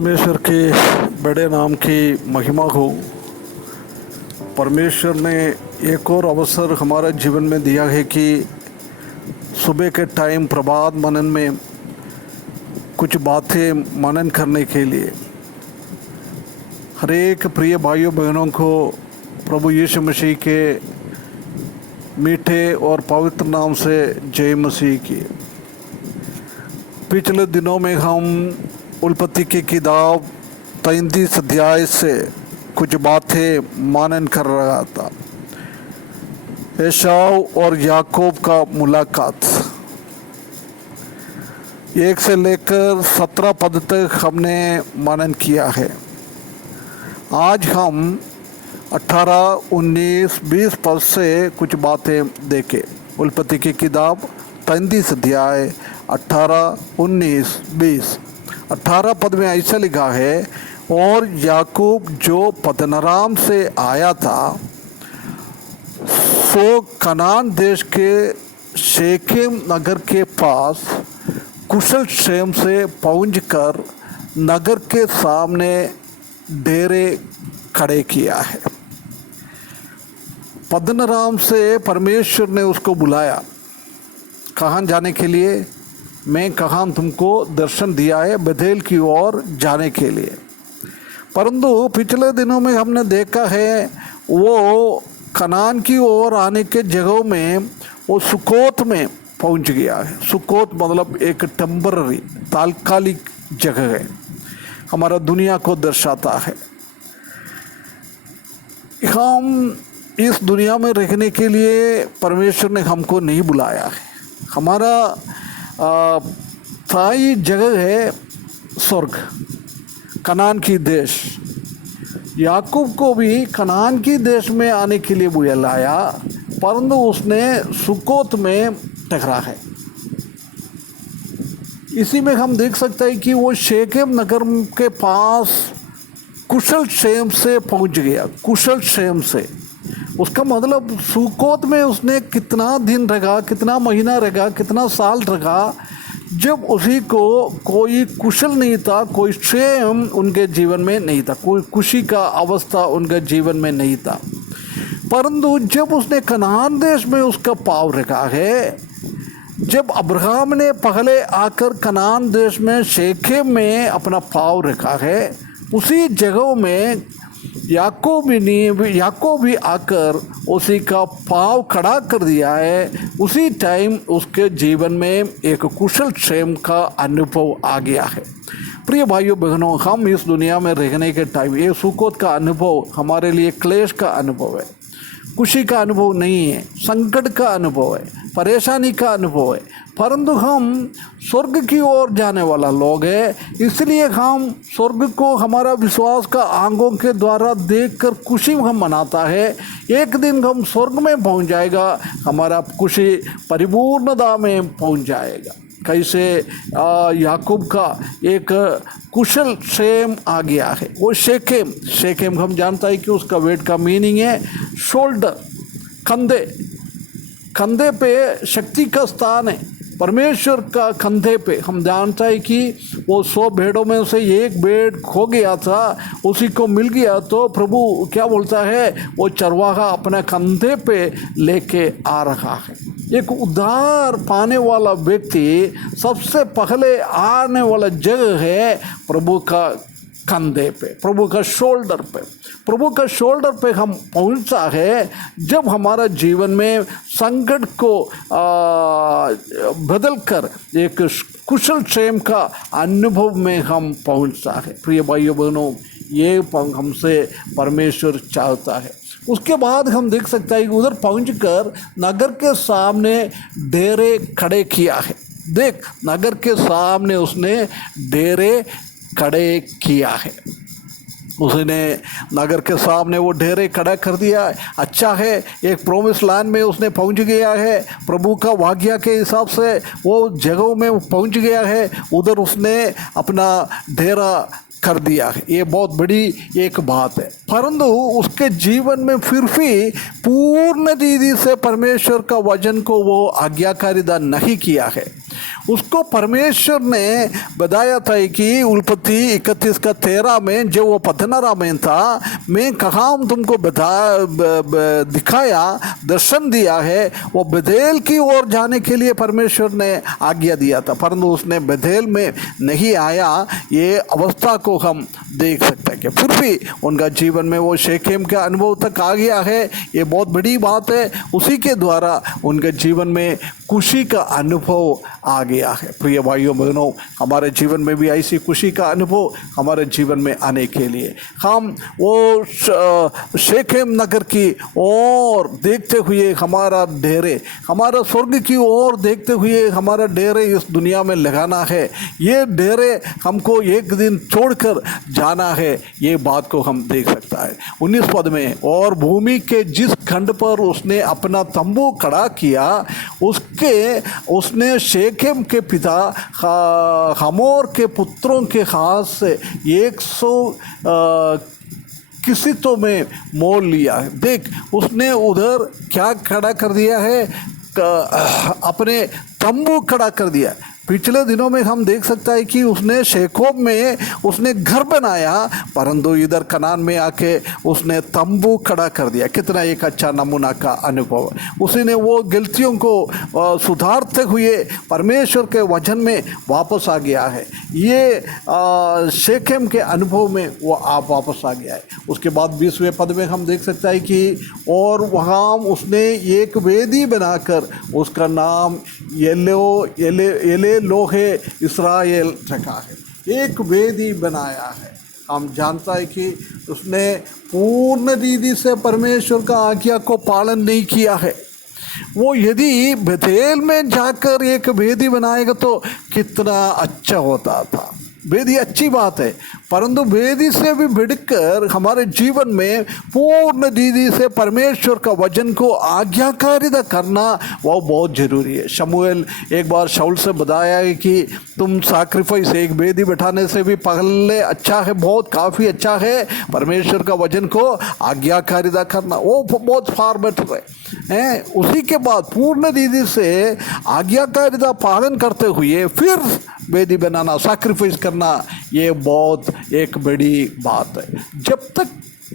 परमेश्वर के बड़े नाम की महिमा हो। परमेश्वर ने एक और अवसर हमारा जीवन में दिया है कि सुबह के टाइम प्रभात मनन में कुछ बातें मनन करने के लिए हर एक प्रिय भाइयों बहनों को प्रभु यीशु मसीह के मीठे और पवित्र नाम से जय मसीह की। पिछले दिनों में हम उत्पत्ति की किताब 33 अध्याय से कुछ बातें मनन कर रहा था। एसाव और याकूब का मुलाकात 1 से लेकर 17 पद तक हमने मनन किया है। आज हम 18, 19, 20 पद से कुछ बातें देखें। उत्पत्ति की किताब 33 अध्याय 18, 19, 20। 18 पद में ऐसा लिखा है, और याकूब जो पद्दनराम से आया था सो कनान देश के शेकेम नगर के पास कुशल क्षेम से पहुंचकर नगर के सामने डेरे खड़े किया है। पद्दनराम से परमेश्वर ने उसको बुलाया, कहाँ जाने के लिए? मैं कहाँ तुमको दर्शन दिया है, बेथेल की ओर जाने के लिए। परंतु पिछले दिनों में हमने देखा है वो कनान की ओर आने के जगहों में वो सुकोत में पहुंच गया है। सुकोत मतलब एक टेम्पररी तात्कालिक जगह है, हमारा दुनिया को दर्शाता है। हम इस दुनिया में रहने के लिए परमेश्वर ने हमको नहीं बुलाया है। हमारा स्थायी जगह है स्वर्ग, कनान की देश। याकूब को भी कनान की देश में आने के लिए बुलाया, परंतु उसने सुकोत में ठहरा है। इसी में हम देख सकते हैं कि वो शेकेम नगर के पास कुशल क्षेम से पहुंच गया। कुशल क्षेम से उसका मतलब सुकोत में उसने कितना दिन रहा, कितना महीना रहा, कितना साल रहा, जब उसी को कोई कुशल नहीं था, कोई क्षेम उनके जीवन में नहीं था, कोई खुशी का अवस्था उनके जीवन में नहीं था। परंतु जब उसने कनान देश में उसका पाँव रखा है, जब अब्राहम ने पहले आकर कनान देश में शेकेम में अपना पाँव रखा है, उसी जगह में याकूब भी आकर उसी का पाँव खड़ा कर दिया है। उसी टाइम उसके जीवन में एक कुशल क्षेम का अनुभव आ गया है। प्रिय भाइयों बहनों, हम इस दुनिया में रहने के टाइम ये सुकोत का अनुभव हमारे लिए क्लेश का अनुभव है, खुशी का अनुभव नहीं है, संकट का अनुभव है, परेशानी का अनुभव है। परंतु हम स्वर्ग की ओर जाने वाला लोग हैं, इसलिए हम स्वर्ग को हमारा विश्वास का आंखों के द्वारा देखकर खुशी हम मनाता है। एक दिन हम स्वर्ग में पहुंच जाएगा, हमारा खुशी परिपूर्णता में पहुंच जाएगा। कैसे याकूब का एक कुशल क्षेम आ गया है। वो शेकेम हम जानता है कि उसका वर्ड का मीनिंग है शोल्डर, कंधे पे शक्ति का स्थान है। परमेश्वर का कंधे पे हम जानता है कि वो 100 भेड़ों में से एक भेड़ खो गया था, उसी को मिल गया तो प्रभु क्या बोलता है, वो चरवाहा अपने कंधे पे लेके आ रहा है। एक उद्धार पाने वाला व्यक्ति सबसे पहले आने वाला जगह है प्रभु का कंधे पे, प्रभु का शोल्डर पे। प्रभु का शोल्डर पे हम पहुंचा है जब हमारा जीवन में संकट को बदल कर एक कुशल क्षेम का अनुभव में हम पहुंचा है। प्रिय भाइयों बहनों, ये हमसे परमेश्वर चाहता है। उसके बाद हम देख सकते हैं कि उधर पहुंचकर नगर के सामने डेरे खड़े किया है। देख, नगर के सामने उसने डेरे खड़े किया है। उसने नगर के सामने वो डेरे खड़ा कर दिया है। अच्छा है, एक प्रोमिस लैंड में उसने पहुंच गया है। प्रभु का वाक्य के हिसाब से वो जगहों में पहुंच गया है, उधर उसने अपना डेरा कर दिया है। ये बहुत बड़ी एक बात है। परंतु उसके जीवन में फिर भी पूर्ण रीति से परमेश्वर का वचन को वो आज्ञाकारिता नहीं किया है। उसको परमेश्वर ने बताया था कि उत्पत्ति 31 का 13 में जो वो पथनरा में था, मैं कहाँ तुमको दिखाया, दर्शन दिया है। वो बेथेल की ओर जाने के लिए परमेश्वर ने आज्ञा दिया था, परंतु उसने बेथेल में नहीं आया। ये अवस्था को हम देख सकते हैं कि फिर भी उनका जीवन में वो शेकेम के अनुभव तक आ गया है। ये बहुत बड़ी बात है। उसी के द्वारा उनके जीवन में खुशी का अनुभव आ गया है। प्रिय भाइयों बहनों, हमारे जीवन में भी ऐसी खुशी का अनुभव हमारे जीवन में आने के लिए हम वो शेकेम नगर की ओर देखते हुए हमारा डेरे, हमारा स्वर्ग की ओर देखते हुए हमारा डेरे इस दुनिया में लगाना है। ये डेरे हमको एक दिन छोड़कर जाना है, ये बात को हम देख सकता है। 19 पद में, और भूमि के जिस खंड पर उसने अपना तंबू खड़ा किया उसने शेकेम के पिता हमोर के पुत्रों के हाथ से 100 किसितों में मोल लिया है। देख, उसने उधर क्या खड़ा कर दिया है, अपने तंबू खड़ा कर दिया। पिछले दिनों में हम देख सकता है कि उसने शेकोम में उसने घर बनाया, परंतु इधर कनान में आके उसने तंबू खड़ा कर दिया। कितना एक अच्छा नमूना का अनुभव। उसी ने वो गलतियों को सुधारते हुए परमेश्वर के वचन में वापस आ गया है। ये शेकेम के अनुभव में वो आप वापस आ गया है। उसके बाद 20वें पद में हम देख सकता है कि और वहाँ उसने एक वेदी बनाकर उसका नाम एले लोहे इस्राएल रखा है। एक वेदी बनाया है। हम जानता है कि उसने पूर्ण रीति से परमेश्वर का आज्ञा को पालन नहीं किया है। वो यदि बेथेल में जाकर एक वेदी बनाएगा तो कितना अच्छा होता था। वेदी अच्छी बात है, परंतु वेदी से भी बढ़कर हमारे जीवन में पूर्ण रीति से परमेश्वर का वचन को आज्ञाकारिता करना वो बहुत ज़रूरी है। शमूएल एक बार शाऊल से बताया है कि तुम सैक्रिफाइस, एक वेदी बैठाने से भी पहले अच्छा है, बहुत काफ़ी अच्छा है परमेश्वर का वचन को आज्ञाकारिता करना, वो बहुत फार बेटर है। उसी के बाद पूर्ण रीति से आज्ञाकारिता पालन करते हुए फिर वेदी बनाना, सैक्रिफाइस करना, ये बहुत एक बड़ी बात है। जब तक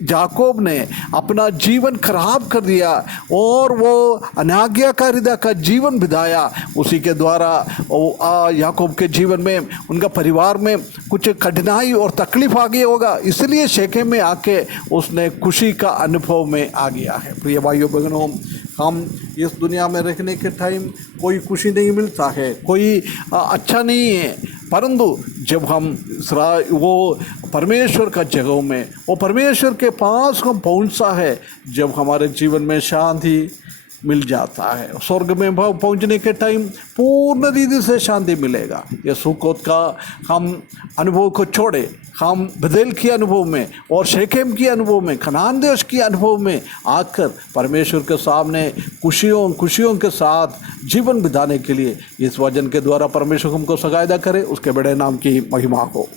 याकूब ने अपना जीवन खराब कर दिया और वो अनाज्ञाकारिता का जीवन बिताया, उसी के द्वारा याकूब के जीवन में, उनका परिवार में कुछ कठिनाई और तकलीफ आ गया होगा। इसलिए शेकेम में आके उसने खुशी का अनुभव में आ गया है। प्रिय भाइयों बहनों, हम इस दुनिया में रहने के टाइम कोई खुशी नहीं मिलता है, कोई अच्छा नहीं है, परंतु जब हम वो परमेश्वर का जगह में, वो परमेश्वर के पास हम पहुंचता है, जब हमारे जीवन में शांति मिल जाता है। स्वर्ग में पहुंचने के टाइम पूर्ण रीति से शांति मिलेगा। ये सुकोत का हम अनुभव को छोड़े, हम बेथेल के अनुभव में और शेकेम के अनुभव में, कनान देश के अनुभव में आकर परमेश्वर के सामने खुशियों के साथ जीवन बिताने के लिए इस वचन के द्वारा परमेश्वर हमको सहायता करे। उसके बड़े नाम की महिमा हो।